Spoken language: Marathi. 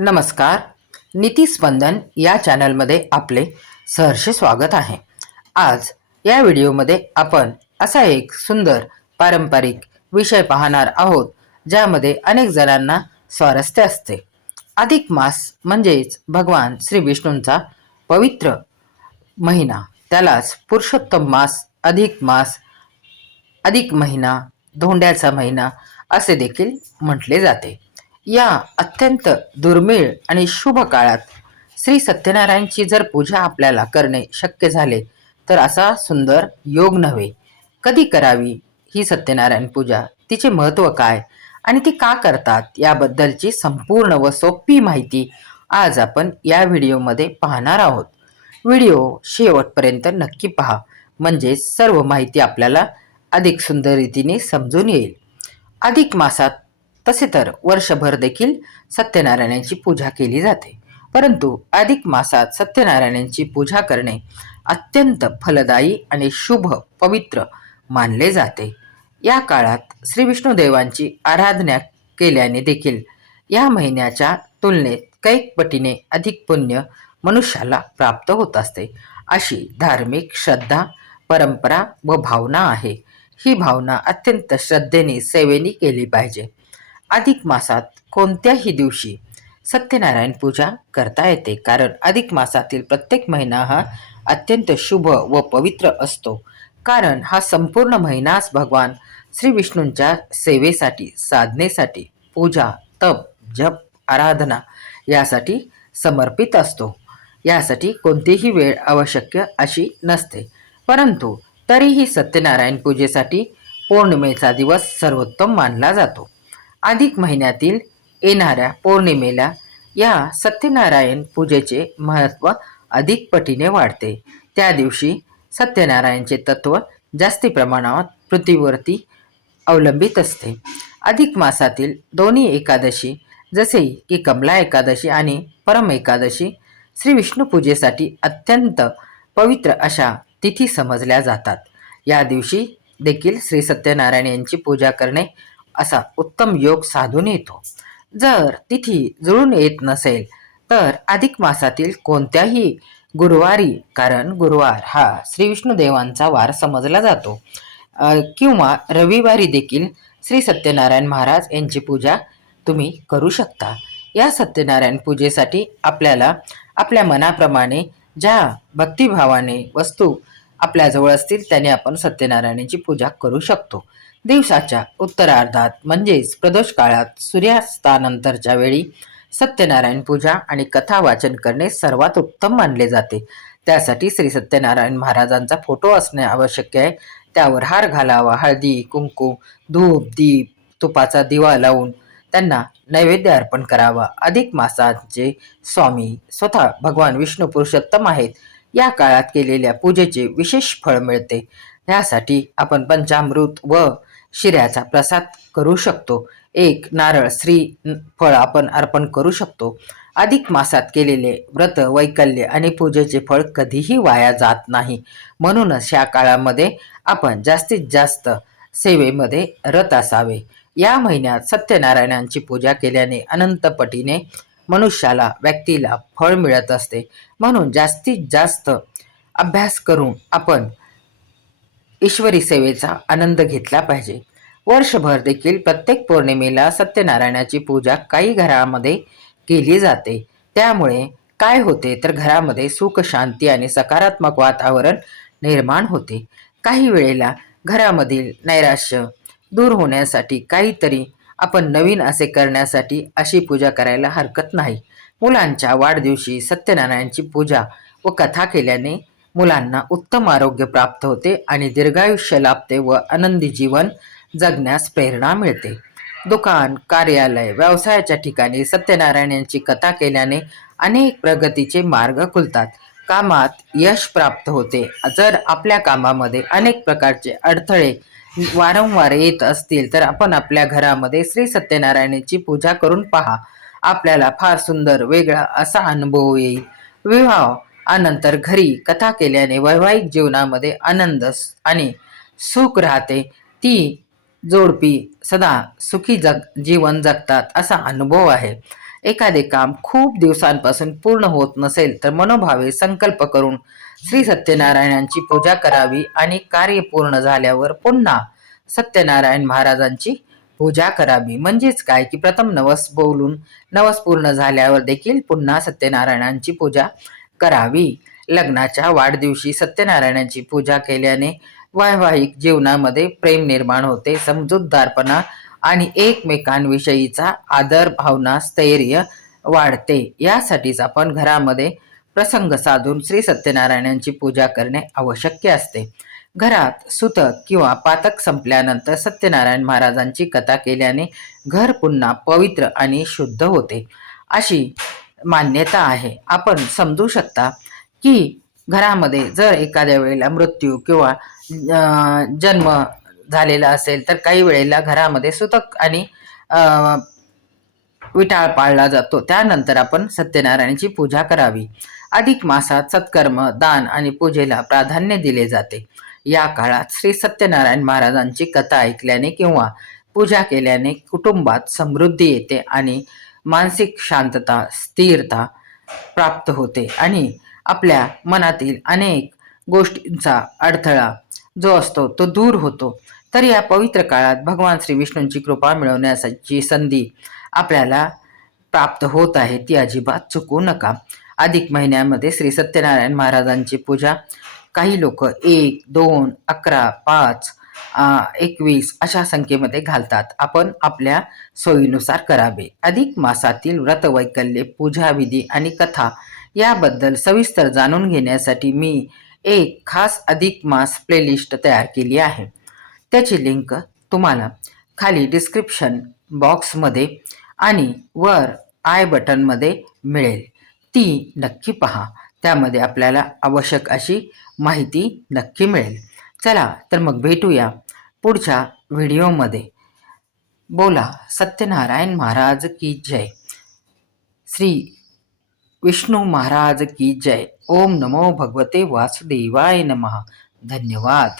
नमस्कार. नीतिस्पंदन या चॅनलमध्ये आपले सहर्ष स्वागत आहे. आज या व्हिडिओमध्ये आपण असा एक सुंदर पारंपरिक विषय पाहणार आहोत ज्यामध्ये अनेक जणांना स्वारस्य असते. अधिक मास म्हणजेच भगवान श्री विष्णूंचा पवित्र महिना, त्यालाच पुरुषोत्तम मास, अधिक महिना, धोंड्याचा महिना असे देखील म्हटले जाते. या अत्यंत दुर्मिळ आणि शुभ काळात श्री सत्यनारायणची जर पूजा आपल्याला करणे शक्य झाले तर असा सुंदर योग नव्हे. कधी करावी ही सत्यनारायण पूजा, तिचे महत्त्व काय आणि ती का करतात याबद्दलची संपूर्ण व सोपी माहिती आज आपण या व्हिडिओमध्ये पाहणार आहोत. व्हिडिओ शेवटपर्यंत नक्की पहा, म्हणजे सर्व माहिती आपल्याला अधिक सुंदर रीतीने समजून येईल. अधिक मासात तसे तर वर्षभर देखील सत्यनारायणाची पूजा केली जाते, परंतु अधिक मासात सत्यनारायणाची पूजा करणे अत्यंत फलदायी आणि शुभ पवित्र मानले जाते. या काळात श्री विष्णुदेवांची आराधना केल्याने देखील या महिन्याच्या तुलनेत कैक पटीने अधिक पुण्य मनुष्याला प्राप्त होत असते, अशी धार्मिक श्रद्धा, परंपरा व भावना आहे. ही भावना अत्यंत श्रद्धेने सेवेने केली पाहिजे. अधिक मासात कोणत्याही दिवशी सत्यनारायण पूजा करता येते, कारण अधिक मासातील प्रत्येक महिना हा अत्यंत शुभ व पवित्र असतो. कारण हा संपूर्ण महिनाच भगवान श्री विष्णूंच्या सेवेसाठी, साधनेसाठी, पूजा, तप, जप, आराधना यासाठी समर्पित असतो. यासाठी कोणतीही वेळ आवश्यक अशी नसते, परंतु तरीही सत्यनारायण पूजेसाठी पौर्णिमेचा दिवस सर्वोत्तम मानला जातो. अधिक महिन्यातील येणाऱ्या पौर्णिमेला या सत्यनारायण पूजेचे महत्त्व अधिक पटीने वाढते. त्या दिवशी सत्यनारायणचे तत्व जास्ती प्रमाणात पृथ्वीवरती अवलंबित असते. अधिक मासातील दोन्ही एकादशी, जसे की कमला एकादशी आणि परम एकादशी, श्री विष्णू पूजेसाठी अत्यंत पवित्र अशा तिथी समजल्या जातात. या दिवशी देखील श्री सत्यनारायण यांची पूजा करणे असा उत्तम योग साधून येतो. जर तिथी जुळून येत नसेल तर अधिक मासातील कोणत्याही गुरुवारी, कारण गुरुवार हा श्री विष्णुदेवांचा वार समजला जातो, किंवा रविवारी देखील श्री सत्यनारायण महाराज यांची पूजा तुम्ही करू शकता. या सत्यनारायण पूजेसाठी आपल्याला आपल्या मनाप्रमाणे ज्या भक्तिभावाने वस्तू आपल्याजवळ असतील त्याने आपण सत्यनारायणाची पूजा करू शकतो. दिवसाच्या उत्तरार्धात म्हणजेच प्रदोष काळात सूर्यास्तानंतरच्या वेळी सत्यनारायण पूजा आणि कथा वाचन करणे सर्वात उत्तम मानले जाते. त्यासाठी श्री सत्यनारायण महाराजांचा फोटो असणे आवश्यक आहे. त्यावर हार घालावा, हळदी, कुंकू, धूप, दीप, तुपाचा दिवा लावून त्यांना नैवेद्य अर्पण करावा. अधिक मासाचे स्वामी स्वतः भगवान विष्णू पुरुषोत्तम आहेत. या काळात केलेल्या पूजेचे विशेष फळ मिळते. यासाठी आपण पंचामृत व शिऱ्याचा प्रसाद करू शकतो. एक नारळ फळ आपण अर्पण करू शकतो. अधिक मासात केलेले व्रत, वैकल्य आणि पूजेचे फळ कधीही वाया जात नाही. म्हणूनच या काळामध्ये आपण जास्तीत जास्त सेवेमध्ये रत असावे. या महिन्यात सत्यनारायणांची पूजा केल्याने अनंत पटीने मनुष्याला, व्यक्तीला फळ मिळत असते. म्हणून जास्तीत जास्त अभ्यास करून आपण ईश्वरी सेवेचा आनंद घेतला पाहिजे. वर्षभर देखील प्रत्येक पौर्णिमेला सत्यनारायणाची पूजा काही घरामध्ये केली जाते. त्यामुळे काय होते तर घरामध्ये सुख, शांती आणि सकारात्मक वातावरण निर्माण होते. काही वेळेला घरामधील नैराश्य दूर होण्यासाठी काहीतरी आपण नवीन असे करण्यासाठी अशी पूजा करायला हरकत नाही. मुलांच्या वाढदिवशी सत्यनारायणाची पूजा व कथा केल्याने मुलांना उत्तम आरोग्य प्राप्त होते आणि दीर्घायुष्य लाभते व आनंदी जीवन जगण्यास प्रेरणा मिळते. दुकान, कार्यालय, व्यवसायाच्या ठिकाणी सत्यनारायणांची कथा केल्याने अनेक प्रगतीचे मार्ग खुलतात. कामात यश प्राप्त होते. जर आपल्या कामामध्ये अनेक प्रकारचे अडथळे वारंवार येत असतील तर आपण आपल्या घरामध्ये श्री सत्यनारायणाची पूजा करून पहा. आपल्याला फार सुंदर वेगळा असा अनुभव येईल. विवाह नंतर घरी कथा केल्याने वैवाहिक जीवनामध्ये आनंद आणि सुख राहते. ती जोडपी सदा सुखी जीवन जगतात असा अनुभव आहे. एखादे काम खूप दिवसांपासून पूर्ण होत नसेल तर मनोभावे संकल्प करून श्री सत्यनारायणांची पूजा करावी आणि कार्य पूर्ण झाल्यावर पुन्हा सत्यनारायण महाराजांची पूजा करावी. म्हणजेच काय की प्रथम नवस बोलून नवस पूर्ण झाल्यावर देखील पुन्हा सत्यनारायणांची पूजा करावी. लग्नाच्या वाढदिवशी सत्यनारायणांची पूजा केल्याने वैवाहिक जीवनामध्ये प्रेम निर्माण होते, समजूतदारपणा आणि एकमेकांविषयीचा आदर भावना स्थैर्य वाढते. यासाठीच आपण घरामध्ये प्रसंग साधून श्री सत्यनारायणांची पूजा करणे आवश्यक असते. घरात सुतक किंवा पातक संपल्यानंतर सत्यनारायण महाराजांची कथा केल्याने घर पुन्हा पवित्र आणि शुद्ध होते, अशी मान्यता आहे. आपण समजू शकता की घरामध्ये जर एखाद्या वेळेला मृत्यू किंवा जन्म झालेला असेल तर काही वेळेला घरामध्ये सुतक आणि विटाळ पाळला जातो. त्यानंतर आपण सत्यनारायणाची पूजा करावी. अधिक मासात सत्कर्म, दान आणि पूजेला प्राधान्य दिले जाते. या काळात श्री सत्यनारायण महाराजांची कथा ऐकल्याने किंवा पूजा केल्याने कुटुंबात समृद्धी येते आणि मानसिक शांतता, स्थिरता प्राप्त होते आणि आपल्या मनातील अनेक गोष्टींचा अडथळा जो असतो तो दूर होतो. तर या पवित्र काळात भगवान श्री विष्णूंची कृपा मिळवण्याची संधी आपल्याला प्राप्त होत आहे, ती अजिबात चुकू नका. अधिक महिन्यामध्ये श्री सत्यनारायण महाराजांची पूजा काही लोक 1, 2, 11, 5, 21 अशा संख्येमध्ये घालतात. आपण आपल्या सोयीनुसार करावे. अधिक मासातील व्रतवैकल्य, पूजाविधी आणि कथा याबद्दल सविस्तर जाणून घेण्यासाठी मी एक खास अधिक मास प्लेलिस्ट तयार केली आहे. त्याची लिंक तुम्हाला खाली डिस्क्रिप्शन बॉक्समध्ये आणि वर आय बटनमध्ये मिळेल. ती नक्की पहा. त्यामध्ये आपल्याला आवश्यक अशी माहिती नक्की मिळेल. चला तर मग भेटूया पुढच्या व्हिडिओमध्ये. बोला सत्यनारायण महाराज की जय. श्री विष्णू महाराज की जय. ओम नमो भगवते वासुदेवाय नमः. धन्यवाद.